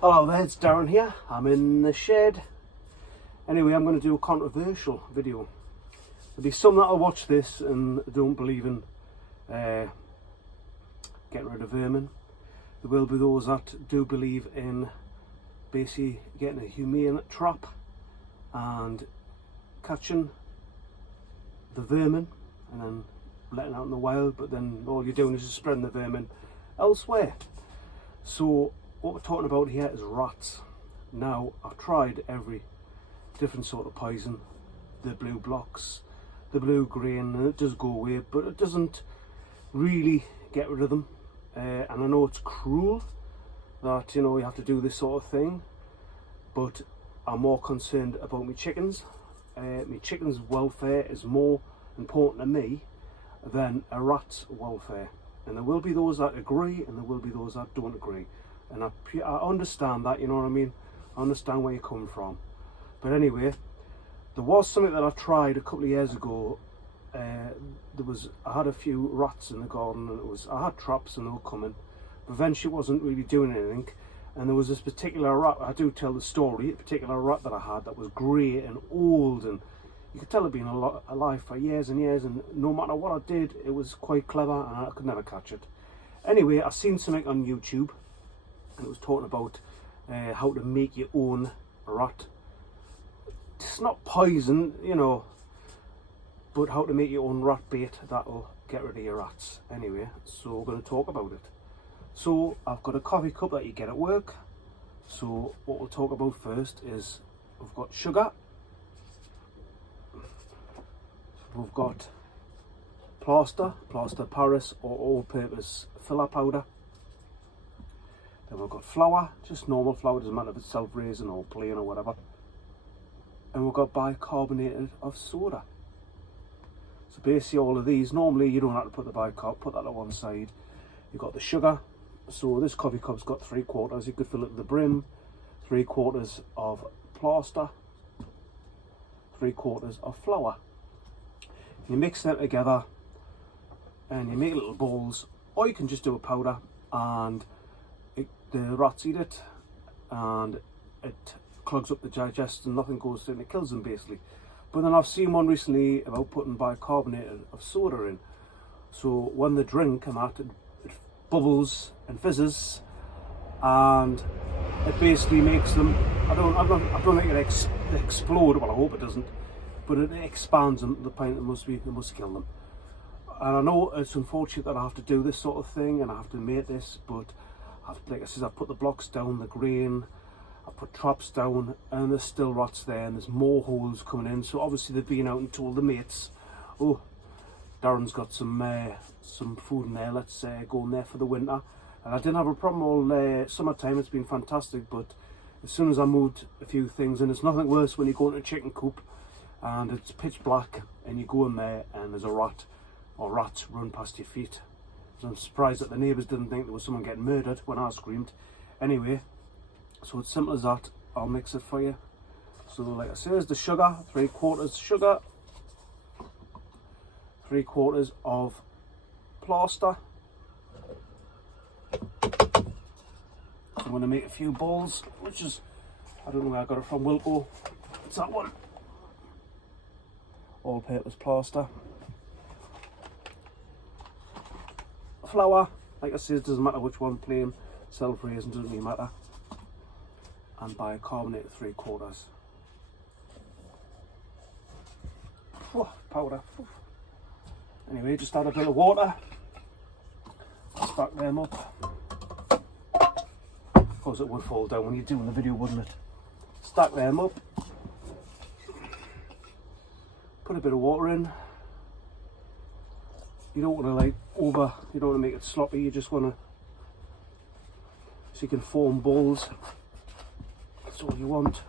Hello there, it's Darren here. I'm in the shed. Anyway, I'm going to do a controversial video. There'll be some that'll watch this and don't believe in getting rid of vermin. There will be those that do believe in basically getting a humane trap and catching the vermin and then letting out in the wild, but then all you're doing is just spreading the vermin elsewhere. So what we're talking about here is rats. Now, I've tried every different sort of poison, the blue blocks, the blue grain, and it does go away, but it doesn't really get rid of them. And I know it's cruel that, you know, you have to do this sort of thing, but I'm more concerned about my chickens. My chickens' welfare is more important to me than a rat's welfare. And there will be those that agree and there will be those that don't agree. And I understand that, you know what I mean? I understand where you come from. But anyway, there was something that I tried a couple of years ago. I had a few rats in the garden, and I had traps and they were coming. But eventually it wasn't really doing anything. And there was this particular rat, I do tell the story, a particular rat that I had that was grey and old, and you could tell it had been alive for years and years, and no matter what I did, it was quite clever and I could never catch it. Anyway, I seen something on YouTube, and it was talking about how to make your own rat. It's not poison, you know, but how to make your own rat bait that'll get rid of your rats. Anyway, so we're going to talk about it. So I've got a coffee cup that you get at work. So what we'll talk about first is we've got sugar, we've got plaster Paris or all-purpose filler powder. Then we've got flour, just normal flour, doesn't matter if it's self-raising or plain or whatever. And we've got bicarbonate of soda. So basically all of these, normally you don't have to put the bicarb, put that to one side. You've got the sugar. So this coffee cup's got 3/4, you could fill it to the brim. 3/4 of plaster, 3/4 of flour. You mix them together and you make little balls, or you can just do a powder, and the rats eat it and it clogs up the digestion, nothing goes through and it kills them basically. But then I've seen one recently about putting bicarbonate of soda in, so when they drink and that, it bubbles and fizzes, and it basically makes them, I don't think it explode, well I hope it doesn't, but it expands them to the point it must kill them. And I know it's unfortunate that I have to do this sort of thing and I have to make this, but like I said, I've put the blocks down, the grain, I put traps down, and there's still rats there, and there's more holes coming in. So obviously they've been out and told the mates, oh, Darren's got some food in there, let's go in there for the winter. And I didn't have a problem all summertime, it's been fantastic, but as soon as I moved a few things, and it's nothing worse when you go into a chicken coop and it's pitch black and you go in there and there's a rat or rats run past your feet. So I'm surprised that the neighbours didn't think there was someone getting murdered when I screamed. Anyway, so it's simple as that. I'll mix it for you. So like I say, there's the sugar, 3/4 sugar, 3/4 of plaster. I'm going to make a few balls, which is, I don't know where I got it from, Wilco. It's that one. All-purpose plaster. Flour, like I said, doesn't matter which one, plain, self-raising, doesn't really matter. And bicarbonate 3/4. Powder. Anyway, just add a bit of water. Stack them up. Of course it would fall down when you're doing the video, wouldn't it? Stack them up. Put a bit of water in. You don't want to you don't want to make it sloppy, you just want to, so you can form balls. That's all you want.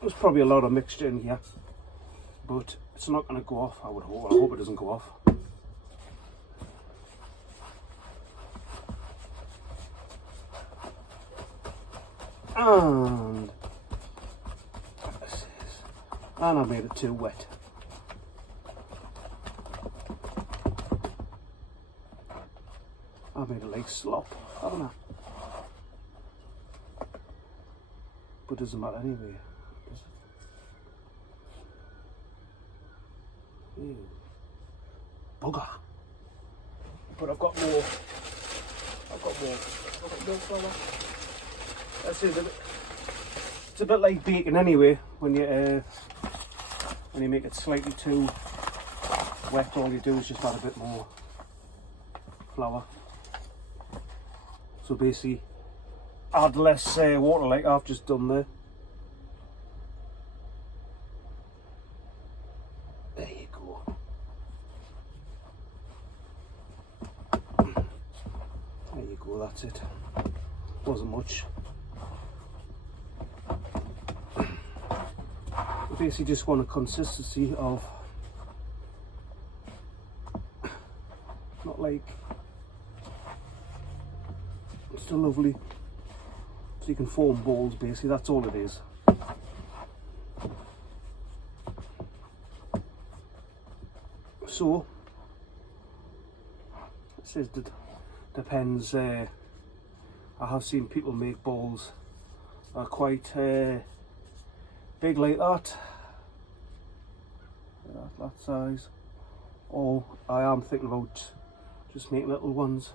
There's probably a lot of mixture in here, but it's not going to go off, I would hope. I hope it doesn't go off. And I made it too wet. I made it like slop, haven't I? but it doesn't matter anyway, does it? Ew. Bugger. But I've got more milk flour. That's it. It's a bit like baking anyway. When you make it slightly too wet, all you do is just add a bit more flour. So basically, add less water like I've just done there. There you go. There you go, that's it. Wasn't much. I basically just want a consistency of, not like, just a lovely, so you can form balls basically, that's all it is. So, it says that depends, I have seen people make balls that are quite big like that size, or I am thinking about just making little ones,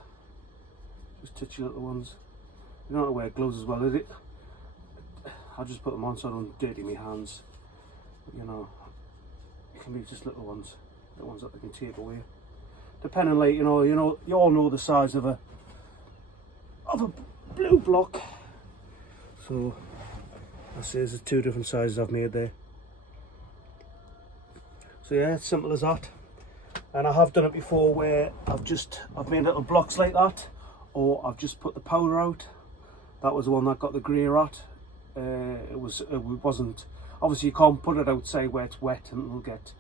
just titchy little ones. You don't have to wear gloves as well, is it? I'll just put them on so I don't dirty my hands. You know, it can be just little ones that they can take away. Depending, like, you all know the size of a blue block. So I see there's 2 different sizes I've made there. So yeah, it's simple as that. And I have done it before where I've made little blocks like that, or I've just put the powder out. That was the one that got the grey rat. It wasn't, obviously you can't put it outside where it's wet and it'll get,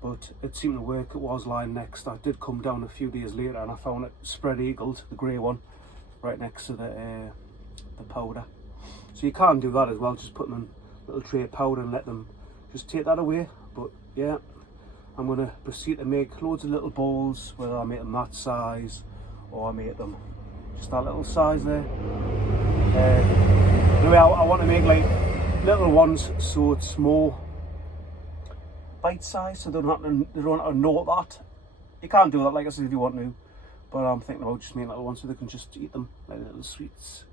but it seemed to work. It was lying next. I did come down a few days later and I found it spread eagled, the grey one, right next to the powder. So you can do that as well, just put them in a little tray of powder and let them just take that away. But yeah, I'm going to proceed to make loads of little balls, whether I make them that size or I make them just that little size there. Anyway, I want to make like little ones so it's more bite size, so they don't have to know that. You can't do that, like I said, if you want to, but I'm thinking about just making little ones so they can just eat them like little sweets.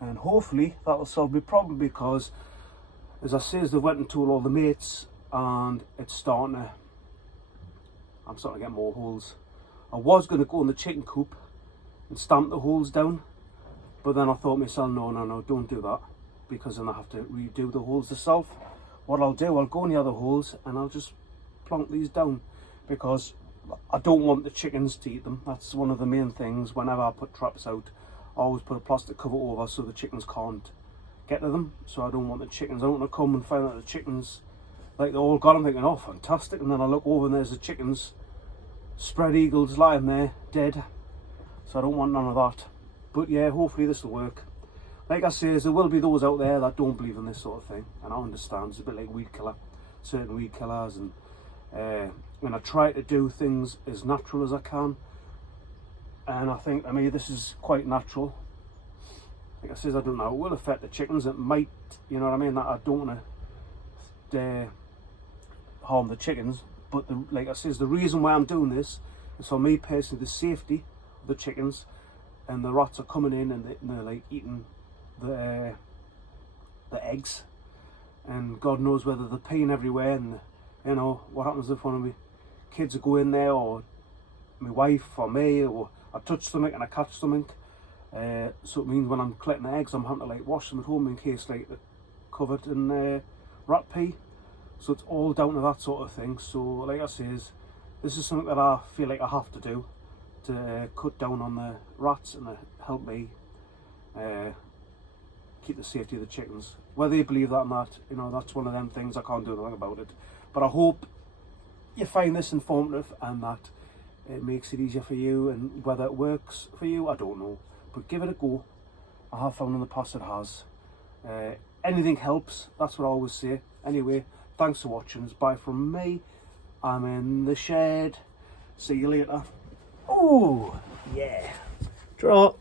And hopefully that'll solve my problem, because as I say, they went and told all the mates, and I'm starting to get more holes. I was going to go in the chicken coop and stamp the holes down, but then I thought to myself, no, don't do that, because then I have to redo the holes myself. What I'll do, I'll go in the other holes and I'll just plonk these down, because I don't want the chickens to eat them. That's one of the main things. Whenever I put traps out, I always put a plastic cover over so the chickens can't get to them. So I don't want the chickens, I don't want to come and find out the chickens, like they're all gone. I'm thinking, oh fantastic, and then I look over and there's the chickens spread eagles lying there dead. So I don't want none of that. But yeah, hopefully this will work. Like I say, there will be those out there that don't believe in this sort of thing, and I understand. It's a bit like weed killer, certain weed killers, and when I try to do things as natural as I can, and I think, I mean, this is quite natural. Like I says, I don't know, it will affect the chickens. It might, you know what I mean, that I don't want to harm the chickens, but like I says, the reason why I'm doing this is for me personally, the safety of the chickens. And the rats are coming in and they're like eating the eggs, and God knows whether they're peeing everywhere, and you know what happens if one of my kids go in there, or my wife or me, or I touch something and I catch something. So it means when I'm collecting the eggs, I'm having to like wash them at home in case like they're covered in rat pee. So it's all down to that sort of thing. So like I says, this is something that I feel like I have to do to cut down on the rats and help me keep the safety of the chickens. Whether you believe that or not, you know, that's one of them things, I can't do anything about it. But I hope you find this informative and that it makes it easier for you, and whether it works for you, I don't know. But give it a go. I have found in the past it has. Anything helps, that's what I always say. Anyway, thanks for watching. It's bye from me. I'm in the shed. See you later. Oh, yeah. Draw.